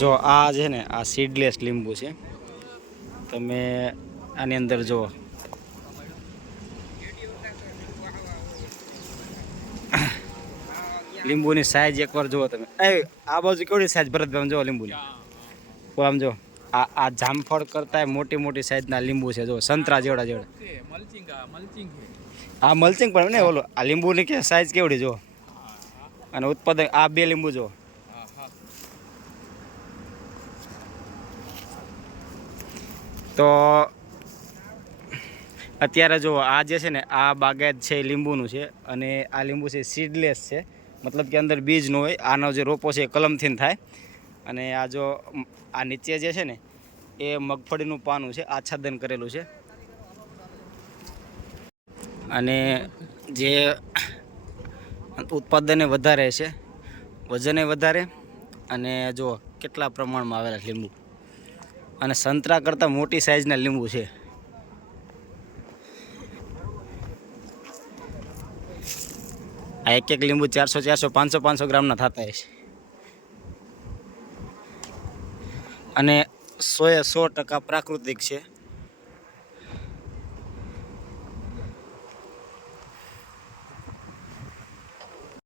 જો આ છે ને આ સીડલેસ લીંબુ છે, તમે આની અંદર જુઓ લીંબુની સાઈઝ એકવાર જુઓ તમે. આ બાજુ કેવડી સાઈઝ ભરતભાઈ જુઓ લીંબુની, આમ જો આ જામફળ કરતા મોટી મોટી સાઈઝના લીંબુ છે, જો સંતરા જેવડા જેવડા. આ મલ્ચિંગ પણ ને ઓલો આ લીંબુની કે સાઈઝ કેવડી જો, અને ઉત્પાદન આ બે લીંબુ જો. તો અત્યારે જો આ જે છે ને આ બાગાયત છે લીંબુનું છે, અને આ લીંબુ છે સીડલેસ છે, મતલબ કે અંદર બીજ ન હોય. આનો જે રોપો છે એ કલમથી થાય. અને આ જો આ નીચે જે છે ને એ મગફળીનું પાનું છે, આચ્છાદન કરેલું છે. અને જે ઉત્પાદને વધારે છે, વજને વધારે, અને જો કેટલા પ્રમાણમાં આવેલા લીંબુ, અને સંતરા કરતાં મોટી સાઈઝના લીંબુ છે. આ એક એક લીંબુ 400 400 500 500 ગ્રામના થતા હોય છે. અને 100% પ્રાકૃતિક છે.